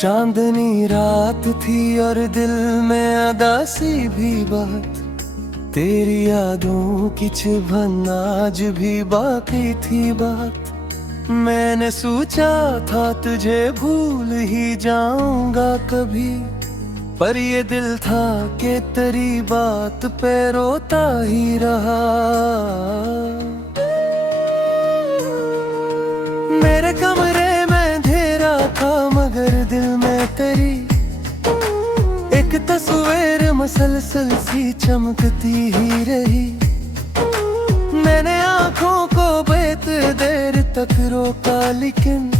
चांदनी रात थी और दिल में अदासी भी बात, तेरी यादों की चुभन आज भी बाकी थी बात। मैंने सोचा था तुझे भूल ही जाऊंगा कभी, पर ये दिल था कि तेरी बात पे रोता ही रहा। मेरे कमरे में अंधेरा था मगर दिल में तेरी एक तस्वीर मसलसल सी चमकती ही रही। मैंने आंखों को बेत देर तक रोका लेकिन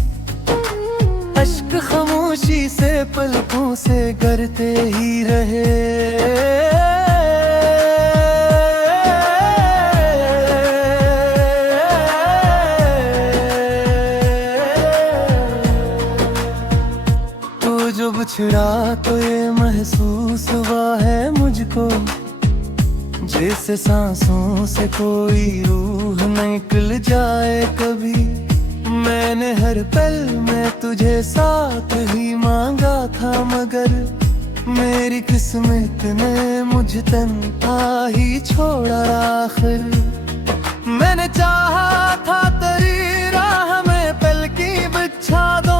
अश्क खामोशी से पलकों से गिरते ही रहे। तो जो बिछड़ा तो ये महसूस हुआ है मुझको, जैसे सांसों से कोई रूह निकल जाए कभी। मैंने हर पल में तुझे साथ ही मांगा था मगर मेरी किस्मत ने मुझ तन्हा ही छोड़ा आखिर। मैंने चाहा था तेरी राह में पलकी बिछा दूं,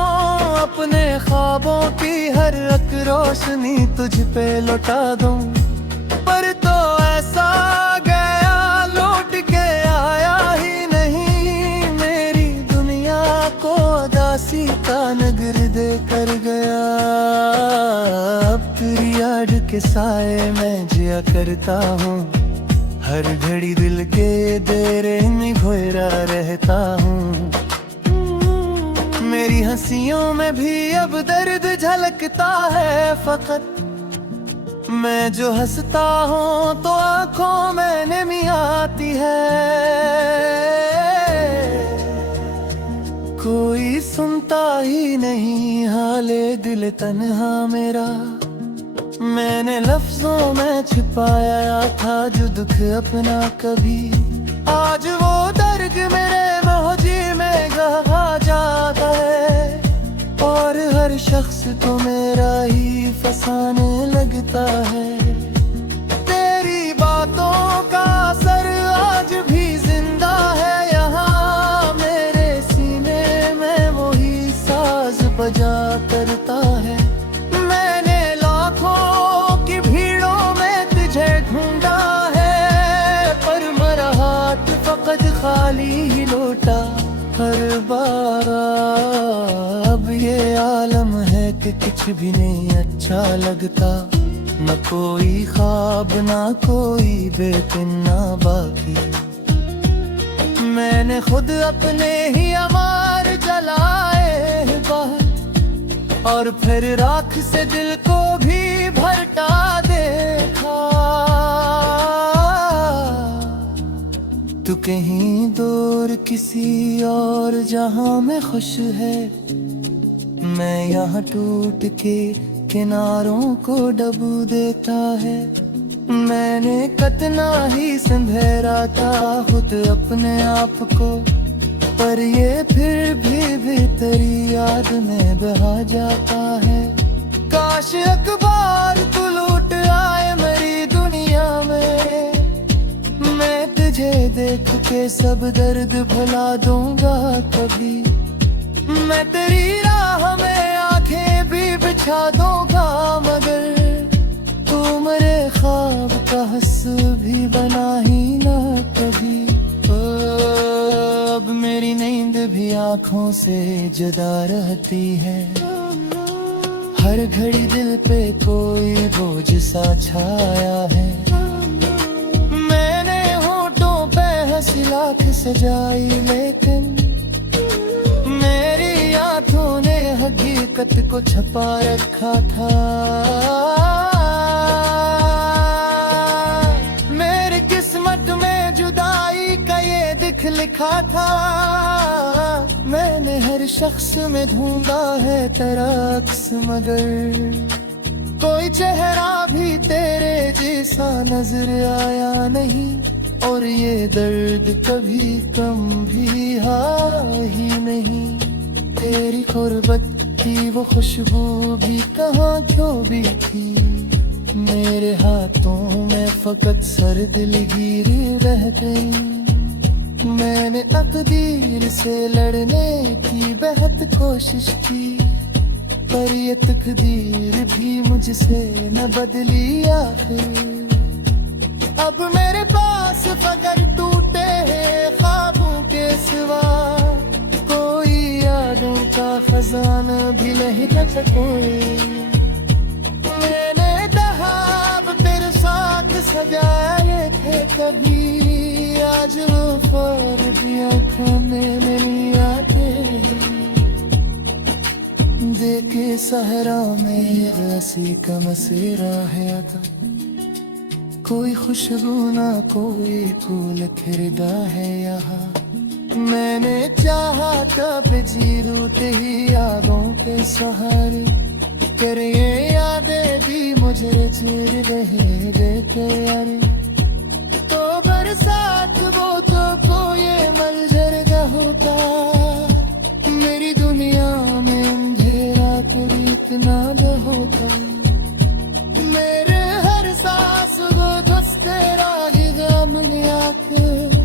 अपने ख्वाबों की हर एक रोशनी तुझ पे लौटा दूं, पर तो ऐसा गया लौट के आया ही नहीं। मेरी दुनिया को उदासी का नगर दे कर गया। अब तेरी याद के साए में जिया करता हूँ, हर घड़ी दिल के देरे में खोया रहता हूँ। मेरी हंसियों में भी अब दर्द झलकता है फकत, मैं जो हंसता हूँ तो आंखों में नमी आती है। कोई सुनता ही नहीं हाले दिल तन्हा मेरा, मैंने लफ्जों में छिपाया था जो दुख अपना कभी। आज वो दर्द मेरे मोहजी में गहा जाता है और हर शख्स तो मेरा ही फसाने लगता है। तेरी बातों का असर आज भी जिंदा है यहाँ मेरे सीने में, वही साज बजा करता है। मैंने लाखों की भीड़ों में तुझे ढूंढा है, पर मेरा हाथ फकत खाली ही लौटा हर बार। अब ये आलम है कि कुछ भी नहीं अच्छा लगता, न कोई ख्वाब ना कोई बेचैन ना बाकी। मैंने खुद अपने ही अमार जलाए बाहर और फिर राख से दिल को भी भरता देखा। तू कहीं दूर किसी और जहां में खुश है, मैं यहाँ टूट के किनारों को डबू देता है। मैंने कितना ही संभेरा था खुद अपने आप को, पर ये फिर भी तेरी याद में बहा जाता है। काश अखबार तू लूट आए मेरी दुनिया में, मैं तुझे देख के सब दर्द भुला दूंगा कभी। मैं तेरी राह में आंखें भी बिछा दूंगा मगर तू मेरे ख्वाब का हस्स भी बना ही ना कभी। अब मेरी नींद भी आंखों से जुदा रहती है, हर घड़ी दिल पे कोई बोझ सा छाया है। मैंने होठों पे हंसी लाख सजाई लेकिन मेरी आंखों ने हकीकत को छपा रखा था। मेरी किस्मत में जुदाई का ये दिख लिखा था, मैंने हर शख्स में ढूंढा है तेरा अक्स मगर कोई चेहरा भी तेरे जैसा नजर आया नहीं। और ये दर्द कभी कम भी हा ही नहीं। तेरी गुर्बत की वो खुशबू भी कहाँ खो भी थी। मेरे हाथों में फकत सर्द लकीरें रह गई। मैंने तकदीर से लड़ने की बेहद कोशिश की, पर ये तकदीर भी मुझसे न बदली आखिर। अब मेरे पास फकर टूटे हैं ख्वाबों के सिवा, कोई यादों का खजाना भी नहीं रख कोई। मैंने दहाब तेरे साथ सजाए थे कभी, आज वो ख्वाब भी आँखों में नहीं आते। देखे सहरा में रसी का मसेरा है आता, कोई खुशबू ना कोई फूल खिरदा है यहाँ। मैंने चाहा तब जी रूठे ही यादों के सहारे, कर ये यादें भी मुझे चिर रहे देते यारे। तो बरसात वो तो ये मलजर का होता, मेरी दुनिया में अंधेरा तो इतना न होता। मेरे हर सांस वो धुस तेरा ही गम आकर,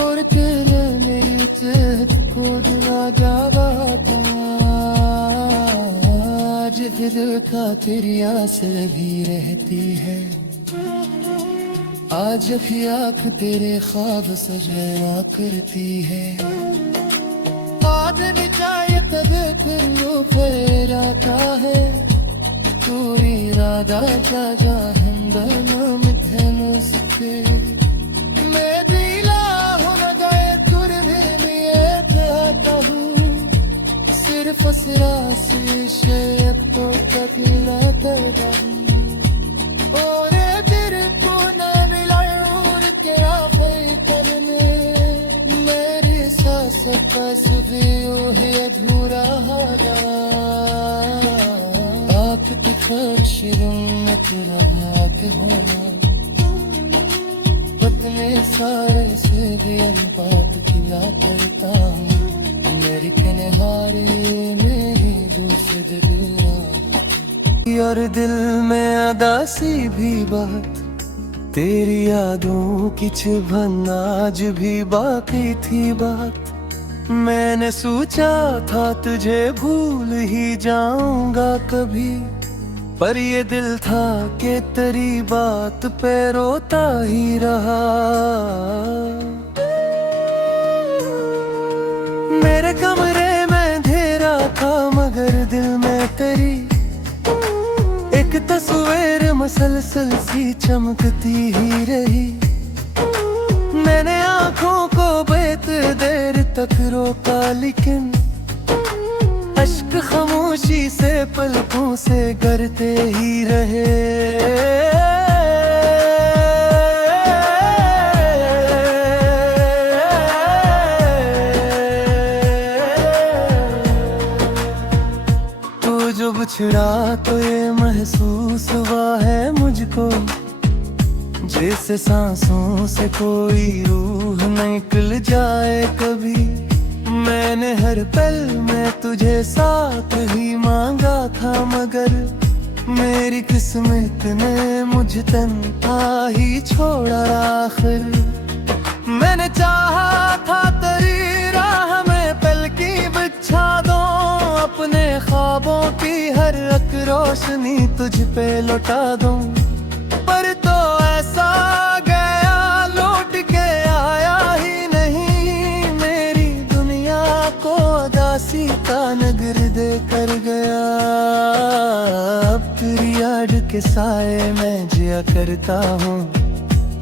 और तेरे लिए चेत को दिला जाता। आज दिल का तेरी आस भी रहती है, आज भी आँख तेरे ख्वाब सजाया करती है। आज नहीं चाहे तब फिर यूं फिर आता है, पूरी राधा जा हिंदन मिथे मुझसे। मैं दिला हूँ न गए तुर भी लिए थे आता हूँ, सिर्फ सिरासी शेप तो कदिला दर्दा हूँ। और तेरे को न मिला और क्या फिर में, मेरी सांस का सुधियो है अधूरा हारा। शिरों में तेरा हाथ होना, पतले सारे से भी बात खिला करता हूँ। मेरी कन्हारी मेरी दूसरे दिल, और दिल में अदासी भी बात, तेरी यादों की चुभन आज भी बाकी थी बात। मैंने सोचा था तुझे भूल ही जाऊंगा कभी, पर ये दिल था कि तेरी बात पे रोता ही रहा। मेरे कमरे में अंधेरा था मगर दिल में तेरी एक तस्वीर मसलसल सी चमकती ही रही। मैंने आँखों को बेत देर तक रोका, लेकिन अश्क खामोशी से पलकों से गिरते ही रहे। तो जब छिड़ा तो ये महसूस हुआ है मुझको, जैसे सांसों से कोई रूह निकल जाए कभी। मैंने हर पल में तुझे साथ ही मांगा था, मगर मेरी किस्मत ने मुझ तन्हा ही छोड़ा आखिर। मैंने चाहा था तेरी राह में पलकी बिछा दूं, अपने ख्वाबों की हर एक रोशनी तुझ पे लौटा दूं, पर तो ऐसा गया लौट के आया ही नहीं। मेरी दुनिया को उदासी का नगर दे कर गया। अब तेरी याद के साए में जिया करता हूँ,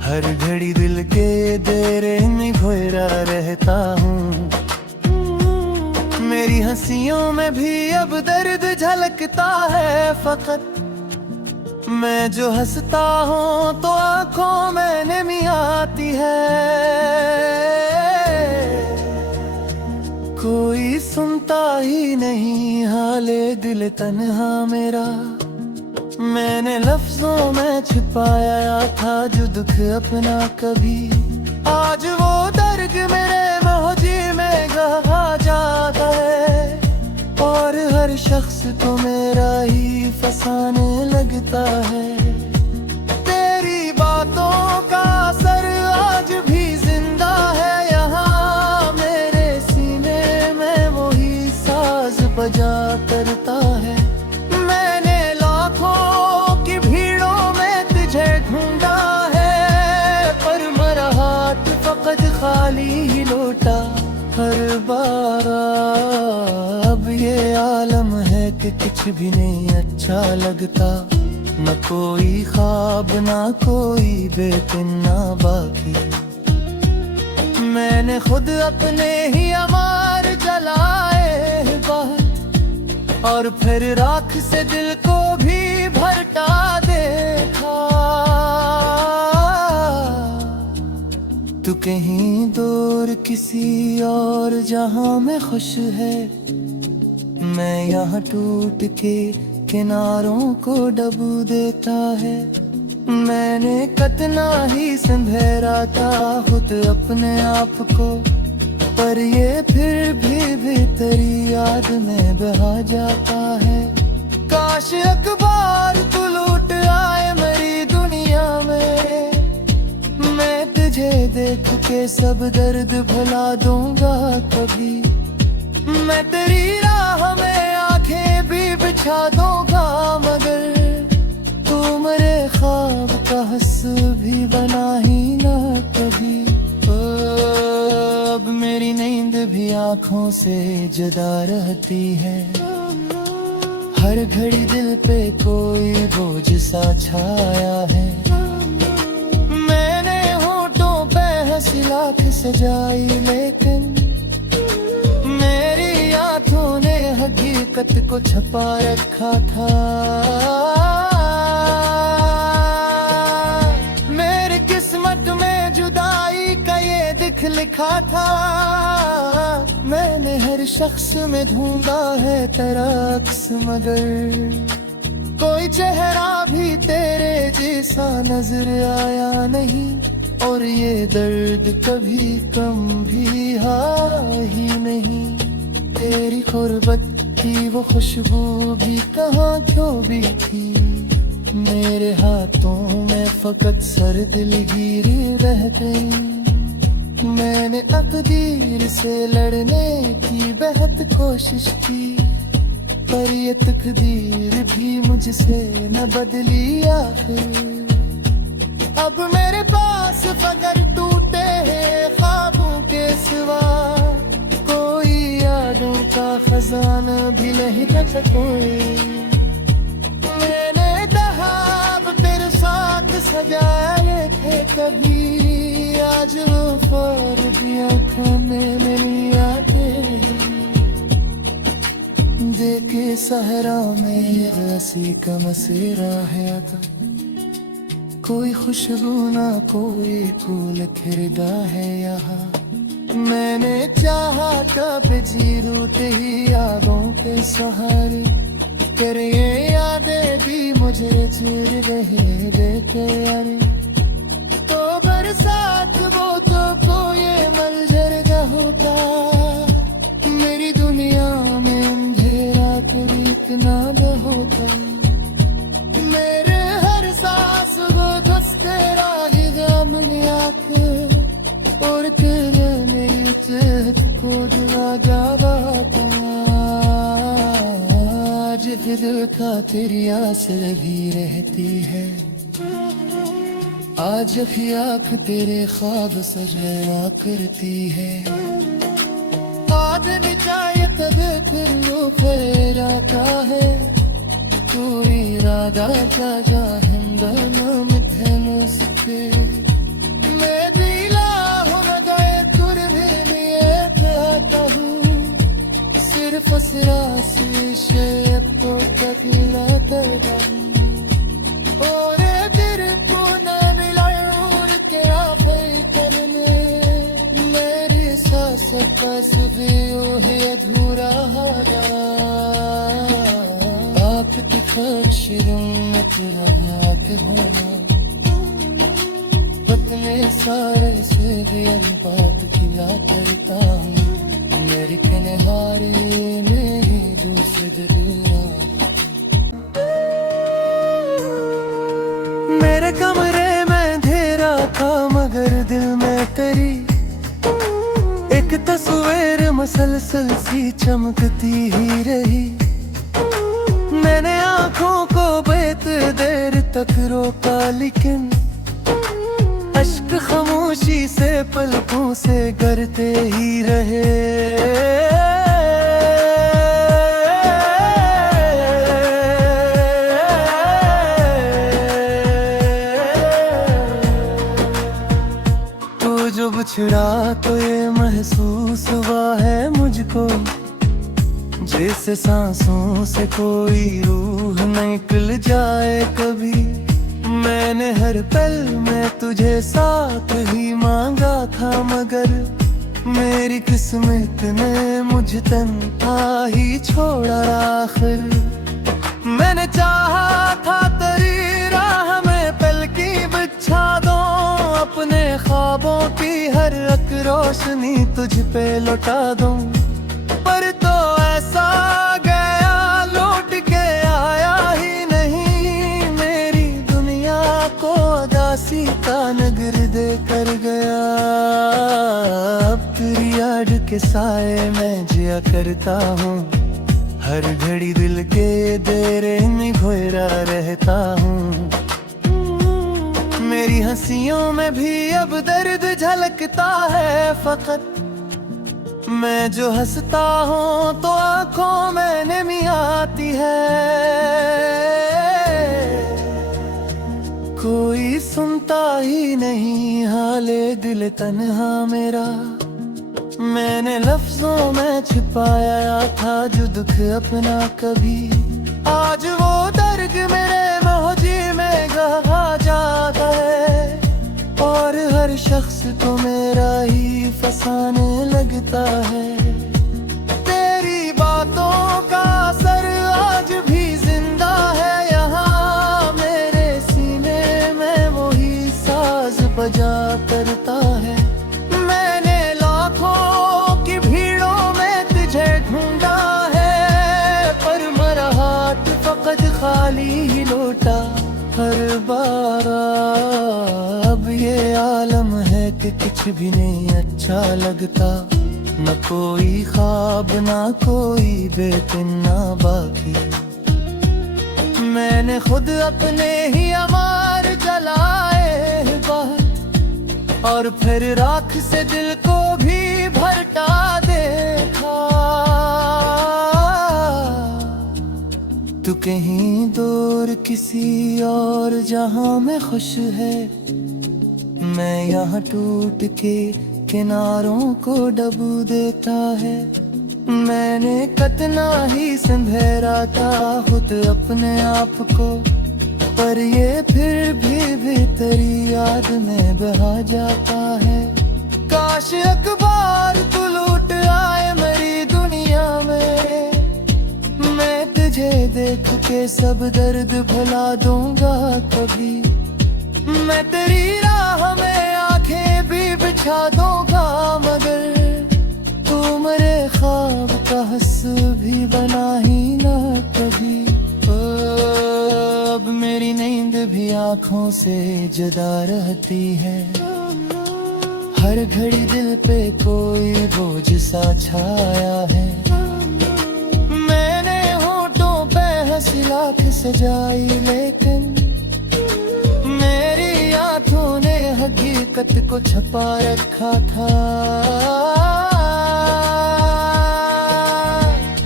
हर घड़ी दिल के देरे में खोया रहता हूँ। मेरी हंसियों में भी अब दर्द झलकता है फकत, मैं जो हंसता हूँ तो आंखों में नमी आती है। कोई सुनता ही नहीं हाले दिल तन्हा मेरा, मैंने लफ्जों में छिपाया था जो दुख अपना कभी। आज वो दर्द मेरे मोहजी में गहा जाता है, और हर शख्स तो मेरा ही फसाने लगता है। तेरी बातों का असर आज भी जिंदा है यहाँ मेरे सीने में, वही साज बजा करता है। मैंने लाखों की भीड़ों में तुझे ढूंढा है, पर मेरा हाथ फकत खाली ही लौटा हर बार। अब ये आलम है कि कुछ भी नहीं अच्छा लगता, न कोई ख्वाब ना कोई बेचैन ना बाकी। मैंने खुद अपने ही अमार जलाए बाहर, और फिर राख से दिल को भी भरता देखा। तू कहीं दूर किसी और जहां में खुश है, मैं यहाँ टूट के किनारों को डबू देता है। मैंने कितना ही संभेरा था खुद अपने आप को, पर ये फिर भी भीतरी याद में बहा जाता है। काश अखबार तू लूट आए मेरी दुनिया में, मैं तुझे देख के सब दर्द भुला दूंगा कभी। मैं तेरी राह में आंखें भी बिछा दूंगा, मगर तू मेरे ख्वाब का हिस्सा भी बना ही ना कभी। अब मेरी नींद भी आंखों से जुदा रहती है, हर घड़ी दिल पे कोई बोझ सा छाया है। मैंने होठों पे हंसी लाख सजाई, लेकिन मेरी आंखों ने हकीकत को छुपा रखा था। मेरी किस्मत में जुदाई का ये दिख लिखा था। मैंने हर शख्स में ढूंढा है तेरा अक्स, मगर कोई चेहरा भी तेरे जैसा नजर आया नहीं। और ये दर्द कभी कम भी हा ही नहीं। तेरी गुर्बत की वो खुशबू भी कहाँ खो भी थी, मेरे हाथों में फकत सर्दिलगिरी रह गई। मैंने तकदीर से लड़ने की बेहद कोशिश की, पर ये तकदीर भी मुझसे न बदली आखिर। अब मेरे पास फकर टूटे हैं ख्वाबों के सिवा, कोई यादों का खजाना भी नहीं रखा कोई। मैंने दहाब तेरे साथ सजाए थे कभी, आज वो ख्वाब भी आँखों में नहीं आते। देखे सहरा में हंसी का मसीरा है था, कोई खुशबू ना कोई फूल खिरदा है यहाँ। मैंने चाहा कब जी रूठे ही यादों के सहारे, कर ये यादें भी मुझे चिर रहे देखे यारे। तो बरसात वो तो कोई मलजर का होता, मेरी दुनिया में अंधेरा कोई इतना न होता। मेरे हर सांस वो धुस तेरा ही गम आँख, और तेरे मेरी चेहरे को दुआ जाता। आज दिल का तेरी आस भी रहती है, आज भी आँख तेरे ख्वाब सजाया करती है। आज निचाए तबे फिर वो फिर आता है, पूरी राधा जा हिंदना मिठे मुझसे। मैं दिला हूँ न गए तुर भी लिए प्याता हूँ, सिर्फ सिरासी शेप को तकला दर्दा हूँ। और दिल को न मिला और क्या करने, मेरी सांस बस भी है अधूरा हारा। ख्वाहिशों में तेरा याद होना, पतले सारे से भी बात खिला करता हूँ। मेरी किनारे मेरी दूसरे जगह। मेरे कमरे में अंधेरा था मगर दिल में तेरी एक तस्वीर मसलसल सी चमकती ही रही। मैंने आंखों को बेत देर तक रोका लेकिन अश्क खामोशी से पलकों से गिरते ही रहे। तो जब छिड़ा तो ये महसूस हुआ है मुझको जैसे सांसों से कोई रूह निकल जाए कभी। मैंने हर पल में तुझे साथ ही मांगा था मगर मेरी किस्मत ने मुझ तन्हा ही छोड़ा आखिर। मैंने चाहा था तेरी राह में पलकी बिछा दूं, अपने ख्वाबों की हर एक रोशनी तुझ पे लौटा दूं, पर तो ऐसा गया लौट के आया ही नहीं। मेरी दुनिया को उदासी का नगर दे कर गया। अब तेरी याद के साए में जिया करता हूँ, हर घड़ी दिल के देरे में खोया रहता हूँ। मेरी हंसियों में भी अब दर्द झलकता है फकत, मैं जो हंसता हूँ तो आंखों में नमी आती है। कोई सुनता ही नहीं हाले दिल तन्हा मेरा। मैंने लफ्जों में छिपाया था जो दुख अपना कभी, आज वो दर्द मेरे मोहजी में गहा जाता है और हर शख्स को मेरा ही फसाने लगता है। तेरी बातों का असर आज भी जिंदा है यहाँ मेरे सीने में, वही साज बजा करता है। मैंने लाखों की भीड़ों में तुझे ढूंढा है पर मेरा हाथ फकत खाली ही लौटा हर बार। अब ये आलम है कि कुछ भी नहीं अच्छा लगता, न कोई ख्वाब ना कोई बेचैन ना बाकी। मैंने खुद अपने ही अमार जलाए बाहर और फिर राख से दिल को भी भरता देखा। तू कहीं दूर किसी और जहां में खुश है, मैं यहाँ टूट के किनारों को डबू देता है। मैंने कितना ही संभेरा था खुद अपने आप को, पर ये फिर भी तेरी याद में बहा जाता है। काश अखबार तू लूट आए मेरी दुनिया में, मैं तुझे देख के सब दर्द भुला दूंगा कभी। मैं तेरी राह में आंखें भी बिछा दूंगा मगर तू मेरे ख्वाब का हिस्सा भी बना ही ना कभी। अब मेरी नींद भी आंखों से जुदा रहती है, हर घड़ी दिल पे कोई बोझ सा छाया है। मैंने होठों पे हंसी लाख सजाई लेकिन मेरी आंखों ने हकीकत को छुपा रखा था।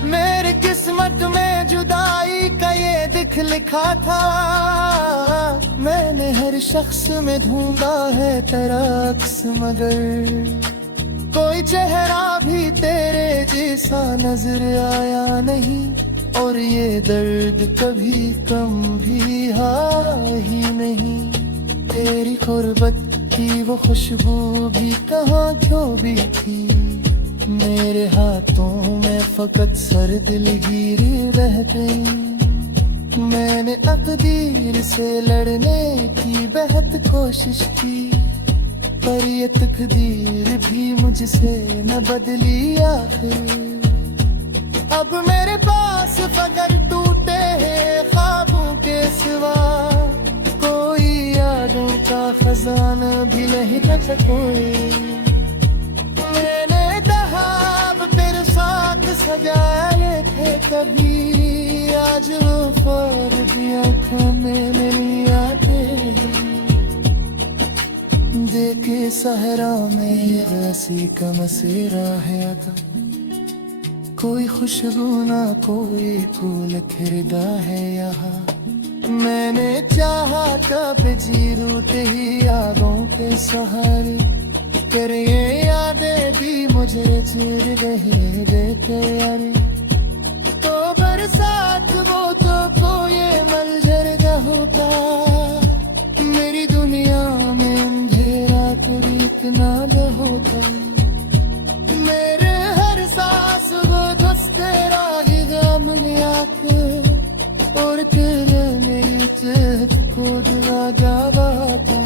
मेरी किस्मत में जुदाई का ये दिख लिखा था। मैंने हर शख्स में ढूंढा है तेरा अक्स मगर कोई चेहरा भी तेरे जैसा नजर आया नहीं। और ये दर्द कभी कम भी ही नहीं। तेरी गुर्बत की वो खुशबू भी कहाँ क्यों भी थी। मेरे हाथों में फकत सर्द लकीरें रह गई। मैंने तकदीर से लड़ने की बेहद कोशिश की, पर ये तकदीर भी मुझसे न बदली आखिर। अब मेरे पास फकर टूटे हैं ख्वाबों के सिवा, कोई यादों का खजाना भी नहीं रखा कोई। मैंने दहाब तेरे साथ सजाए थे कभी, आज वो ख्वाब भी आँखों में नहीं आते। देखे सहरा में ये हंसी का मसेरा है आता, कोई खुशबू ना कोई फूल खिलता है यहाँ। मैंने चाहा कब जी रूठे ही यादों के सहारे, तेरे ये यादें भी मुझे चिर रहे देखे यारे। तो बरसात वो तो ये मलजर का होता, मेरी दुनिया में अंधेरा तो इतना होता। मेरे हर सांस वो धुस तेरा ही गम आके, और तेरे मेरी चेहरे को दुआ जाता।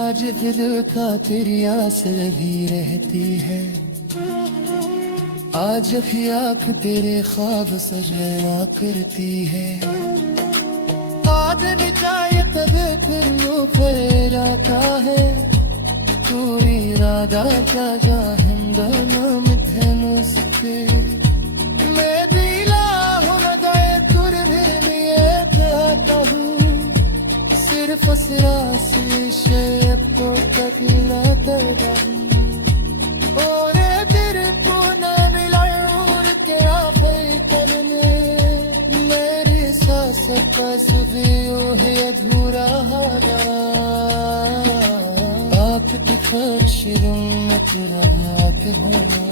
आज दिल का तेरी आस भी रहती है, आज भी आँख तेरे ख्वाब सजाया करती है। आज निचाए तबे फिर वो फिर आता है, तू इरादा क्या जा हम थे मुझसे। मैं दिला हूँ न गए तुर लिए आता हूँ, सिर्फ सियासी शेप को तकला दर्दा हूँ। और तेरे को न मिला और क्या करने, मेरी सांस बस भी है अधूरा हारा। आप फर्श में तेरा याद होना,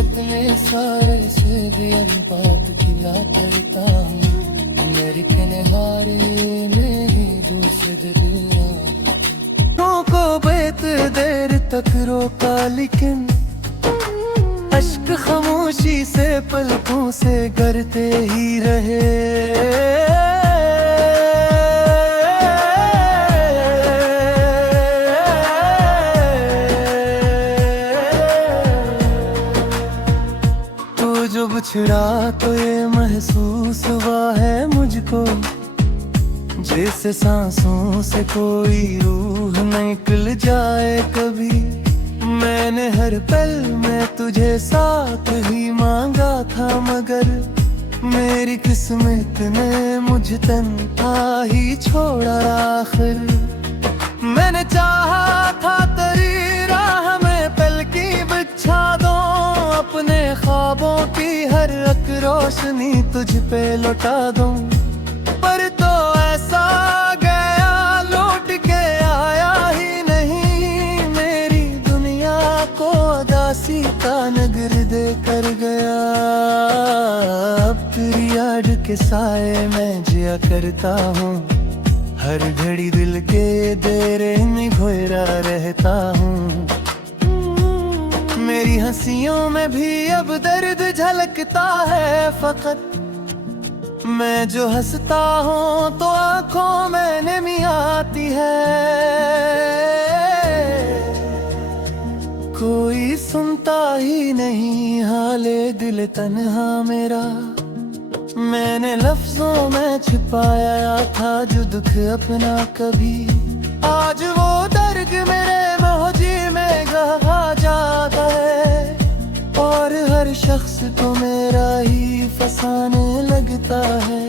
अपने सारे से भी बात खिला करता हूँ। मेरी किनारे में ही दूसरे दूरा को बेत देर तक रोका, लेकिन अश्क खामोशी से पलकों से गिरते ही रहे। तो जो बिछड़ा तो ये महसूस हुआ है मुझको, जैसे सांसों से कोई रूह निकल जाए कभी। मैंने हर पल में तुझे साथ ही मांगा था, मगर मेरी किस्मत ने मुझ तन्हा ही छोड़ा आखिर। मैंने चाहा था तेरी राह में पलकी बिछा दूं, अपने ख्वाबों की हर एक रोशनी तुझ पे लौटा दूं। पर तो ऐसा गया लौट के आया ही नहीं, मेरी दुनिया को उदासी का नगर दे कर गया। अब तेरी याद के साए में जिया करता हूँ, हर घड़ी दिल के देरे में खोया रहता हूँ। मेरी हंसियों में भी अब दर्द झलकता है फकत, मैं जो हंसता हूँ तो आंखों में नमी आती है। कोई सुनता ही नहीं हाले दिल तन्हा मेरा, मैंने लफ्जों में छिपाया था जो दुख अपना कभी। आज वो दर्द मेरे मोहजी में गहा जाता है, और हर शख्स को मेरा ही फसाने लगता है।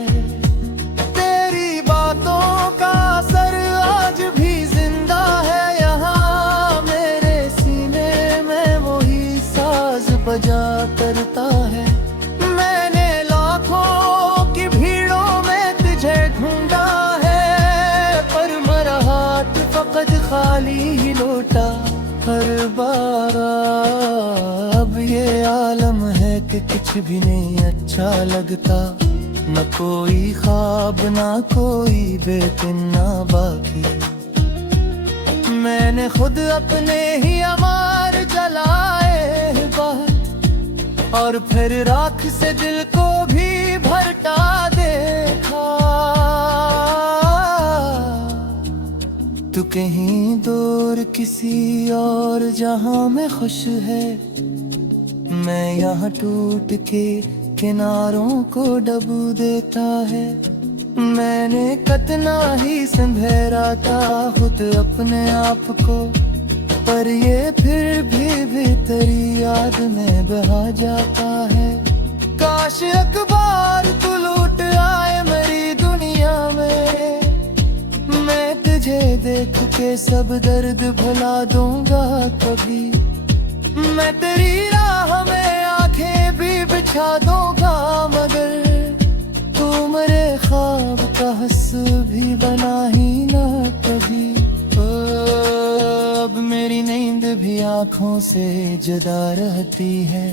तेरी बातों का असर आज भी जिंदा है यहाँ, मेरे सीने में वही साज बजा करता है। मैंने लाखों की भीड़ों में तुझे ढूंढा है, पर मेरा हाथ फकत खाली ही लौटा हर बार। अब ये आलम है कि कुछ भी नहीं अच्छा लगता, न कोई ख्वाब ना कोई बेचैन ना बाकी। मैंने खुद अपने ही अमार जलाए बाहर, और फिर राख से दिल को भी भरता देखा। तू कहीं दूर किसी और जहां में खुश है, मैं यहाँ टूट के किनारों को डबू देता है। मैंने कितना ही संभेरा था खुद अपने आप को, पर ये फिर भी भीतरी याद में बहा जाता है। काश अखबार तू लूट आए मेरी दुनिया में, मैं तुझे देख के सब दर्द भुला दूंगा कभी। मैं तेरी राह में आंखें भी बिछा दूंगा, मगर तू मेरे ख्वाब का हिस्सा भी बना ही ना कभी। अब मेरी नींद भी आँखों से जुदा रहती है,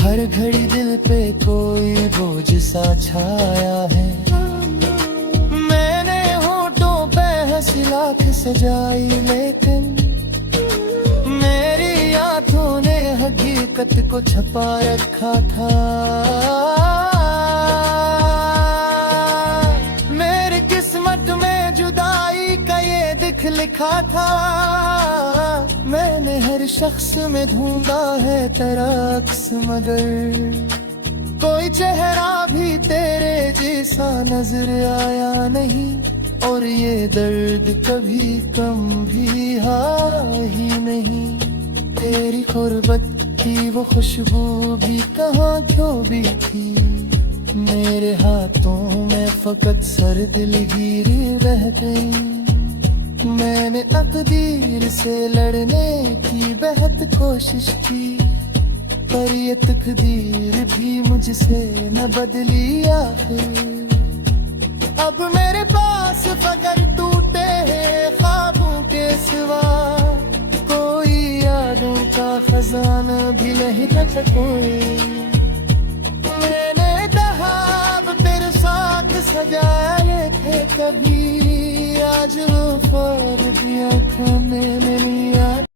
हर घड़ी दिल पे कोई बोझ सा छाया है। मैंने होठों पे हंसी लाख सजाई, लेकिन मेरी आंखों ने हकीकत को छुपा रखा था। मेरी किस्मत में जुदाई का ये दिख लिखा था। मैंने हर शख्स में ढूंढा है तेरा अक्स, मगर कोई चेहरा भी तेरे जैसा नजर आया नहीं। और ये दर्द कभी कम भी हा ही नहीं। तेरी गुर्बत की वो खुशबू भी कहाँ खो भी थी, मेरे हाथों में फकत सर्द लकीरें रह गई। मैंने तकदीर से लड़ने की बेहद कोशिश की, पर ये तकदीर भी मुझसे न बदली आखिर। अब मेरे पास फगर टूटे हैं ख्वाबों के सिवा, कोई यादों का खजाना भी नहीं रखा कोई। मैंने दहाब तेरे साथ सजाए थे कभी, आज वो ख्वाब भी आँखों में नहीं आ